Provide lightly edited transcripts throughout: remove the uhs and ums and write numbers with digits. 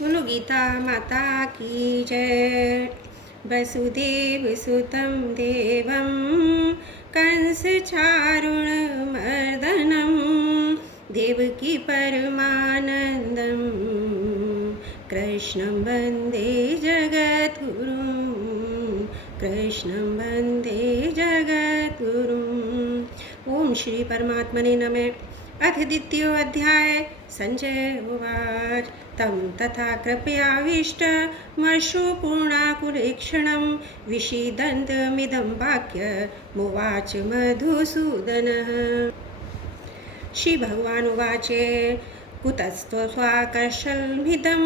बोलो गीता माता की जय। वसुदेव सुतं देवं कंसचारुणमर्दनं देवकी परमानन्दं कृष्णं वन्दे जगद्गुरुं कृष्णं वन्दे जगद्गुरुम्। ओम श्री परमात्मने नमः। अथ द्वितीयोऽध्याय। संजय उवाच तं तथा कृपयाविष्टमशु पूर्णाकुलेक्षणं विषीदन्तमिदं वाक्यमुवाच मधुसूदनः। श्रीभगवानुवाच कुतस्त्वस्वाकर्षलमिदं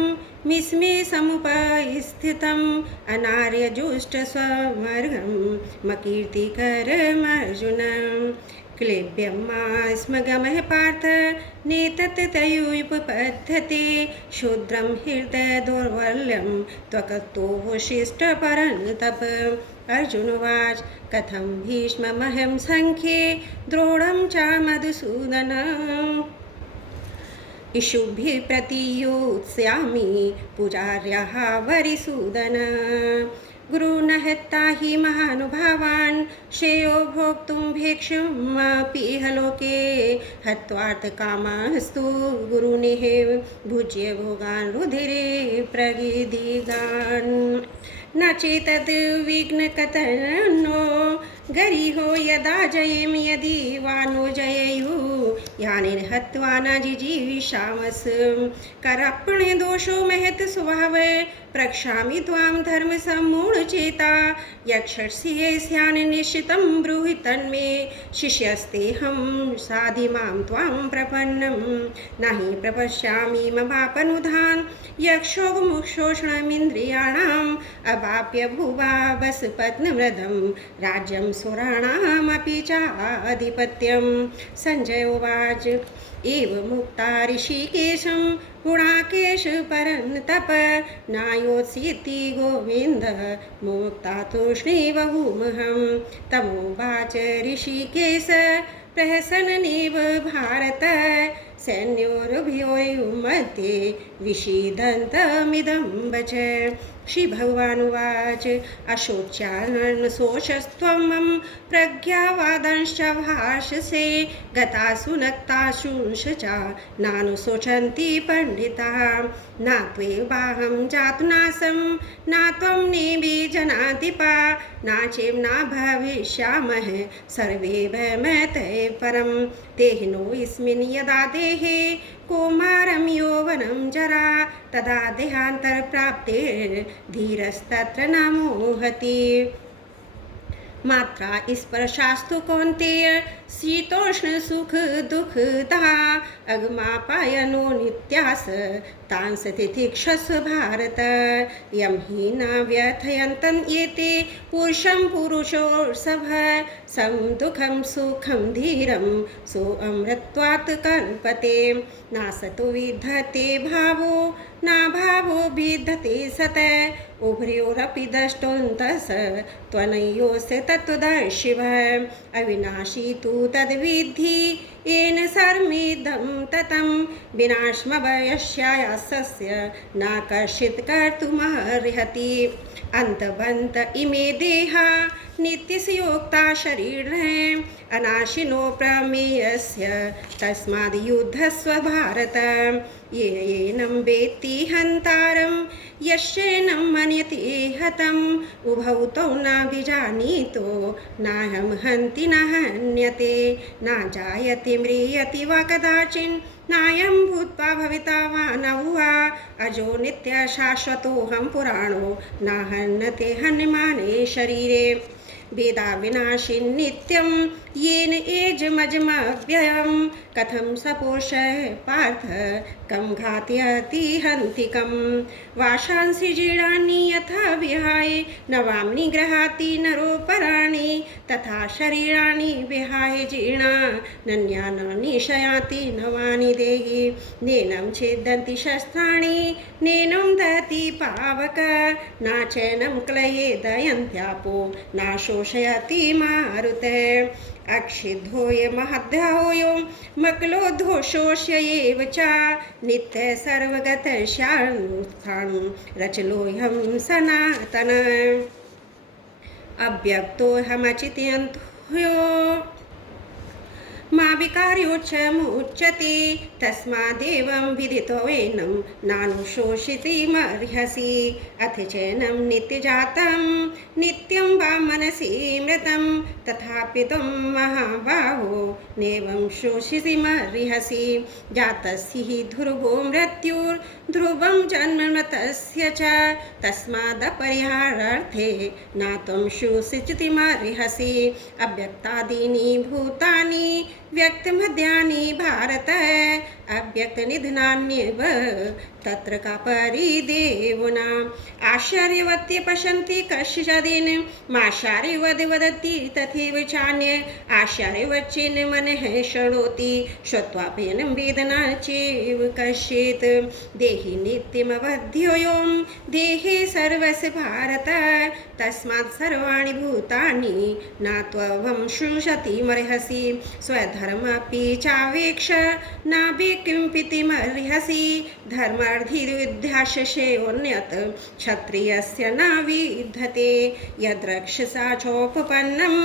मिस्मे समुपस्थितम् अनार्यजुष्टस्वमर्हं मकीर्तिकरमर्जुन क्लेब्यमास्मगमः पार्थ नेतत् तयोपपद्धते शूद्रं हृदयदौर्बल्यं त्वकतोऽवशिष्टपरन्तप। अर्जुनोवाच कथं भीष्ममहं सङ्ख्ये द्रोणं च मधुसूदन इषुभिः प्रतियोत्स्यामि पूजार्याः वरिसूदन गुरुन् हत्या हि महानुभावान् श्रेयो भोक्तुं भेक्षुमपीह लोके हत्वार्थकामास्तु गुरुनिः भुज्य भोगान् रुधिरे प्रगीदिगान् न चेतद् विघ्नकतनो गरिहो यदा जयेम यदि वा नो जयेयुः यानेन हत्वा न जिजीविषामस् करार्पणे दोषो महत् स्वभाव प्रक्षामि त्वां धर्मसम्मूढचेता यक्षस्य स्यान् निश्चितं ब्रूहि तन्मे शिष्यस्तेऽहं साधि मां त्वां प्रपन्नं न हि प्रपश्यामि ममापनुधान् यक्षोगमुक्षोषणमिन्द्रियाणाम् अवाप्य भुवा वसपत्नमृदं राज्यं सुराणामपि चाधिपत्यं। संजय उवाच एवमुक्ता ऋषिकेशं गुणाकेश परन्तप नायोत्स्यति गोविन्द मुक्ता तूष्णीवहुमहं तमुवाच ऋषिकेश प्रहसन्नेव भारत सैन्योरुभयोर्मध्ये विषीदन्तमिदं वच। श्री भगवानुवाच अशोच्यानशोचस्त्वं प्रज्ञावादांश्च भाषसे गतासु नक्ताशुंश च नानुशोचन्ति पंडिताः न त्वेवाहं जातुनासं न त्वं नेमि जनाधिपा न चेम न भविष्यामः सर्वे भयमतः परं देहिनोऽस्मिन् यदा देहे कौमारं यौवनं जरा तदा देहान्तरप्राप्तिर्धीरस्तत्र न मोहति। मात्रा स्पर्शास्तु कौन्तेय शीतोष्ण सुख दुःखदा अगमापायनो नित्यास तान् तितिक्षस्व भारत यं हि न व्यथयन्तं एते पुरुषं पुरुषोर्षभ सं दुःखं सुखं धीरं सोऽमृत्वात् कल्पते नासतो विद्यते भावो न भावो विद्यते सत उभयोरपि दष्टोऽन्तस् त्वनयोस्य तत्त्वदर्शिवः अविनाशी तु तद्विद्धि येन सर्वमिदं ततं विनाशमवश्यायस्य न कश्चित् कर्तुमर्हति अन्तवन्त इमे देहा नित्यस्योक्ता शरीरम् अनाशिनो प्रमेयस्य तस्माद् युद्धस्व भारत येनं वेत्ति हन्तारं यस्येनं मन्यते हतम् उभौ तौ न विजानीतो नाहं हन्ति न हन्यते न जायते म्रियति वा कदाचिन् नायं भूत्वा भविता वा न वा अजो नित्यः शाश्वतोऽहं पुराणो न हन्यते हन्यमाने शरीरे वेदा विनाशि नित्यं येन एजमजमव्ययं कथं सपोषः पार्थ कं घातयति हन्तिकं वाशांसि जीर्णानि यथा विहाय नवाम्नि गृहाति नरोपराणि तथा शरीराणि विहाय जीर्णा नन्यानि शयाति नवानि देहि नैनं छेदन्ति शस्त्राणि नैनं दहति पावक न चैनं क्लयेदयन्त्यापो न शोषयति मारुतः अक्षिद्धोऽयं महद्योऽयं मक्लोद्धोषोष्य एव च नित्य सर्वगतस्यानुष्ठानं रचलोऽयं सनातन अव्यक्तोऽहमचिन्तयन्तो मा विकार्योच्चमुच्यते तस्मादेवं विदितोऽयनं नानुशोषितुमर्हसि अथ चैनं नित्यजातं नित्यं वा मनसि मृतं तथापि त्वं महाबाहो नैवं शोषितुमर्हसि जातस्य हि ध्रुवो मृत्युर्ध्रुवं जन्ममृतस्य च तस्मादपरिहारार्थे न त्वं शोषितुमर्हसि अव्यक्तादीनि भूतानि व्यक्तमध्यानि भारत अव्यक्तनिधनान्येव तत्र का परिदेवना आश्चर्यवत्य पश्यन्ति कश्चिदिन माश्चर्यवद् वदति तथैव चान्य आश्चर्यवच्चेन मनः शृणोति श्रुत्वाप्यनं वेदना चैव कश्चित् देहि नित्यमवध्योऽयं देहे सर्वस्य भारत तस्मात् सर्वाणि भूतानि न त्वं शोषितुमर्हसि स्वधर्ममपि चावेक्ष नाभिकिम्पितुमर्हसि धर्मार्थियुद्धाशेषोऽन्यत् क्षत्रियस्य न विद्यते यद्रक्षसा चोपपन्नं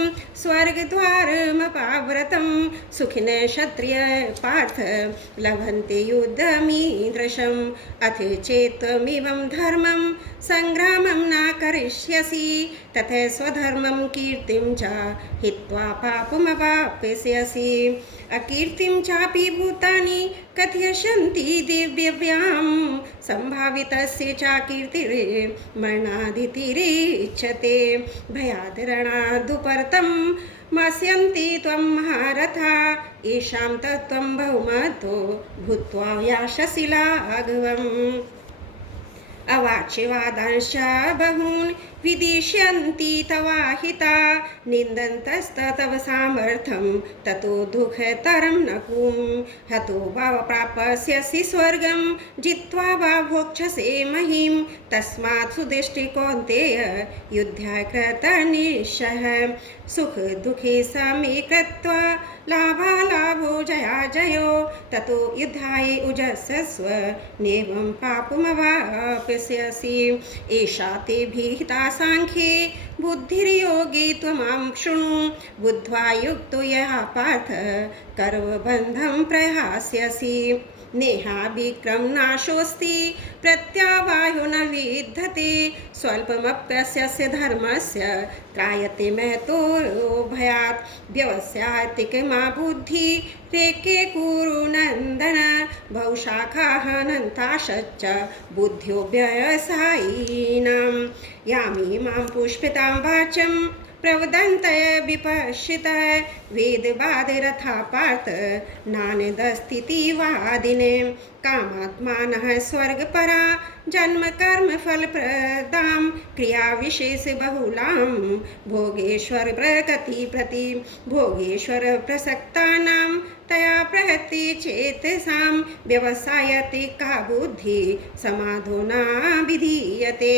स्वर्गद्वारमपाव्रतं सुखिनः क्षत्रिय पार्थ लभन्ते युद्धमीदृशम् अथ चेत्त्वमिमं धर्मं सङ्ग्रामं न करिष्यसि तथा स्वधर्मं कीर्तिं च हित्वा पापमवाप्स्यसि अकीर्तिं चापि भूतानि कथयन्ति दिव्यव्यां सम्भावितस्य च कीर्तिर्मरणादितिरिच्यते भयादरणादुपर्तं मस्यन्ति त्वं महारथा येषां तत्त्वं बहुमतो भूत्वा यास्यसि लाघवम् अवाच्यवादांश्च बहून् विदिष्यन्ति तवाहिता निन्दन्तस्तव सामर्थ्यं ततो दुःखतरं न कुं हतो वा प्राप्स्यसि स्वर्गं जित्वा वा भोक्ष्यसे महीं तस्मात् सुदृष्टि कौन्तेय युद्धाय कृतनिश्चयः सुखदुःखे समे कृत्वा लाभालाभो जयाजयो ततो युद्धाय युजस्व नैवं पापमवाप्स्यसि एषा ते भीता सांख्ये बुद्धिर्योगे त्वमां शृणु बुद्ध्वा युक्तो यः पार्थ कर्मबन्धं प्रहास्यसि नेहाभिक्रम नाशोऽस्ति प्रत्यावायो न विद्यते स्वल्पमप्यस्य धर्मस्य त्रायते महतो भयात् व्यवस्यातिकमा बुद्धि रेके कुरु नन्दन बहुशाखाः अनन्ताश्च बुद्ध्यो व्यवसायिनां यामिमां पुष्पितां वाचं प्रवदन्त विपश्यत वेदवादरथा पार्थ नान्यदस्तीतिवादिने कामात्मानः स्वर्गपरा जन्मकर्मफलप्रदां क्रियाविशेषबहुलां भोगेश्वर प्रकृतिप्रति भोगेश्वर प्रसक्तानां तया प्रहति चेतसां व्यवसायते का बुद्धि समाधो न विधीयते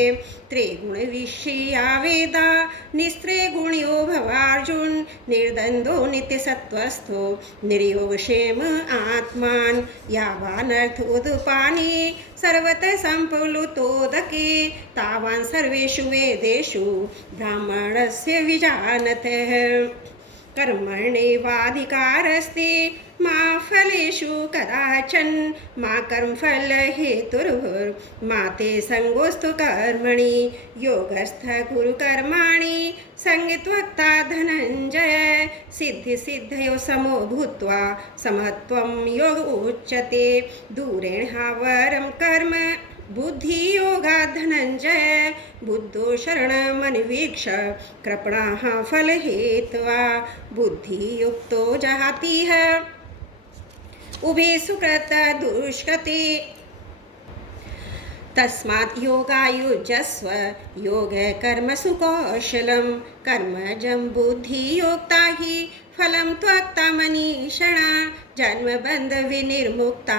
त्रिगुणविषया वेदा निस्त्रिगुण्यो भवार्जुन निर्द्वन्द्वो नित्यसत्त्वस्थो निर्योगक्षेम आत्मान् यावानर्थोदपानि सर्वतः सम्प्लुतोदके तावान् सर्वेषु वेदेषु ब्राह्मणस्य विजानतः कर्मण्येवाधिकारस्ते मा फलेषु कदाचन मा कर्मफलहेतुर्मा ते सङ्गोऽस्तु कर्मणि योगस्थ कुरु कर्माणि संगत्वक्ता धनञ्जय सिद्धिसिद्धयो समो भूत्वा समत्वं योग उच्यते दूरेण वरं कर्म बुद्धियोगा धनञ्जय बुद्धो शरणमन्वीक्ष कृपणाः फलहेत्वा बुद्धियुक्तो जहातिः उभे सुकृत दुष्कृते तस्मात् योगायुजस्व योग कर्मसु कौशलं कर्मजं बुद्धियोक्ता हि फलं त्वक्ता मनीषणा जन्मबन्धविनिर्मुक्ता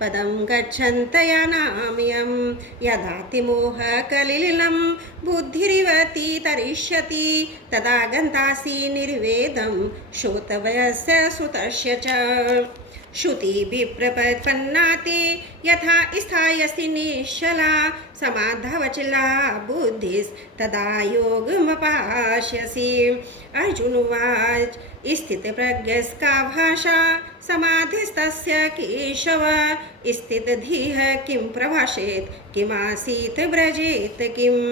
पदं गच्छन्तया नाम्यं यदातिमोहकलिलं बुद्धिरिवती तरिष्यति तदा गन्तासि निर्वेदं श्रोतव्यस्य सुतस्य च श्रुतिभिप्रपन्नाते यथा स्थायसि निश्चला समाधवचला बुद्धिस्तदा योगमपास्यसि। अर्जुन उवाच स्थितप्रज्ञस्का भाषा समाधिस्तस्य केशव स्थितधीः किं प्रभाषेत किमासीत् व्रजेत किम्।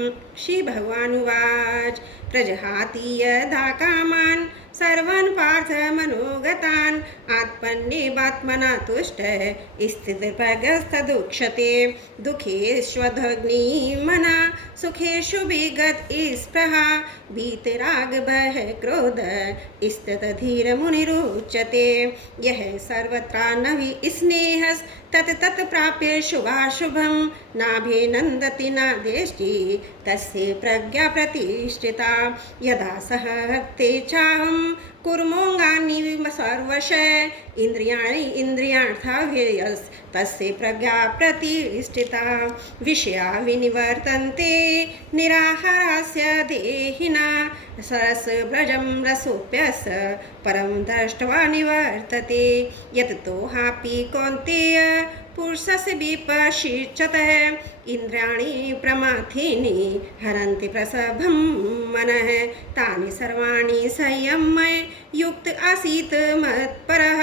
श्री भगवान उवाच प्रजहाति यदा कामान् सर्वान् पार्थ मनोगतान् आत्मन्नेवात्मना तुष्टः स्थितप्रज्ञस्तदुच्यते। दुःखेष्वध्निमना सुखेषु विगत स्पृहा वीतरागभयः क्रोध स्थितधीरमुनिरुच्यते। यः सर्वत्रानभि स्नेहस्तत् प्राप्य शुभाशुभं नाभिनन्दति न देष्टि तस्य प्रज्ञा प्रतिष्ठिता। यदा सः तेषां कुर्मोऽङ्गानि सर्वशः इन्द्रियाणि इन्द्रियार्थाव्ययस्तस्य प्रज्ञा प्रतिष्ठिता। विषया विनिवर्तन्ते निराहारस्य देहिना सरसव्रजं रसोऽप्यस्य परं दृष्ट्वा निवर्तते। यततोऽपि कौन्तेय पुरुषस्य विपश्चितः इन्द्रियाणि प्रमाथीनि हरन्ति प्रसभं मनः। तानि सर्वाणि संयम्य युक्त आसीत् मत्परः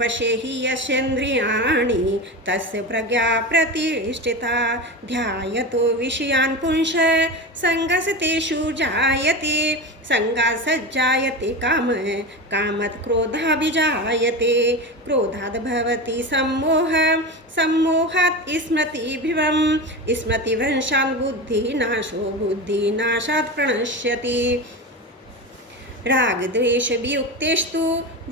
वशे हि यस्येन्द्रियाणि तस्य प्रज्ञा प्रतिष्ठिता। ध्यायतो विषयान् पुंसः सङ्गस्तेषु जायते सङ्गासज्जायते कामः कामात् क्रोधाभिजायते क्रोधाद् भवति सम्मोहः सम्मोहात् स्मृतिभ्रंशः स्मृतिभ्रंशात् बुद्धिनाशो बुद्धिनाशात् प्रणश्यति। रागद्वेषवियुक्तेस्तु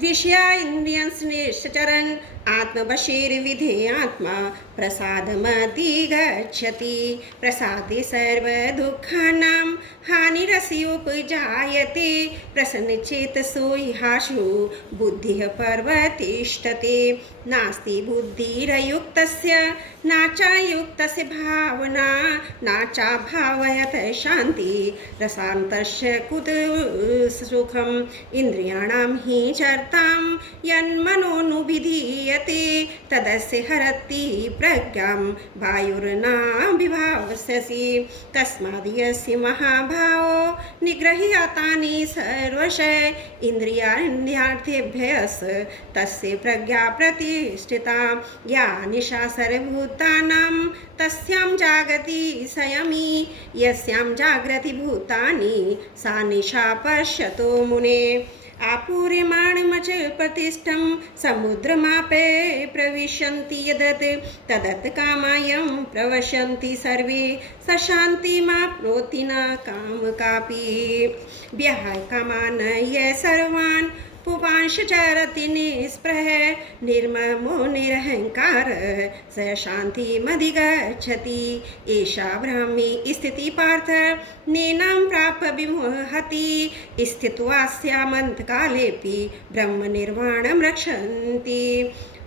विषया इन्द्रियस्नेश्चरन् आत्मवशेर्विधेयात्मा प्रसादमधिगच्छति। प्रसादे सर्वदुःखानां हानिरस्योपजायते प्रसन्नचेतसो ह्याशु बुद्धिः पर्वतिष्ठते। नास्ति बुद्धिरयुक्तस्य नाचायुक्तस्य भावना नाचाभावयत शान्ति रसान्तस्य कुतः सुखम्। इन्द्रियाणां हि चर्तां यन्मनोनुविधीयते तदस्य हरति प्रज्ञां वायुर्नाभिभावस्यसि। तस्माद् यस्य महाभावो निगृह्यातानि सर्वशः इन्द्रियार्थेभ्यः तस्य प्रज्ञा प्रतिष्ठिता। या निशा सर्वभूतानां तस्यां जागति संयमी यस्यां जागृति भूतानि सा निशा पश्यतो मुने। आपूर्यमाणमच प्रतिष्ठं समुद्रमापे प्रविशन्ति यदत् तदत् कामायं प्रवशन्ति सर्वे स शान्तिमाप्नोति न कामकापि। विहाय कामान् यः सर्वान् पुंश्च चरति निःस्पृहः निर्ममो निरहङ्कारः स शान्तिमधिगच्छति। एषा ब्राह्मी स्थितिः पार्थ नैनां प्राप्य विमुह्यति स्थित्वास्यामन्तकालेऽपि ब्रह्मनिर्वाणं रक्षन्ति।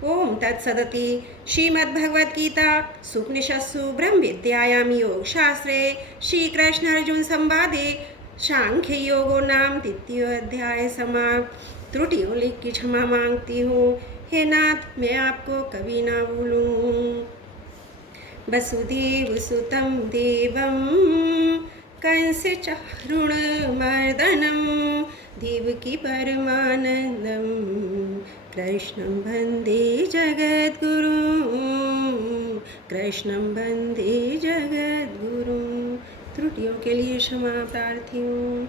ओम तत्सदिति। श्रीमद्भगवद्गीता उपनिषत्सु ब्रह्मविद्यायां योगशास्त्रे श्रीकृष्णार्जुन संवादे सांख्ययोगो नाम द्वितीयोऽध्याय समाप्त। त्रुटियों लिख की क्षमा मांगती हूँ। हे नाथ, मैं आपको कभी ना भूलूँ। वसुदेव सुतं देवं कंसचारूणमर्दनं देवकी परमानन्दं कृष्णं वन्दे जगद्गुरुं कृष्णं वन्दे जगद्गुरुं। त्रुटियों के लिए क्षमा प्रार्थी हूँ।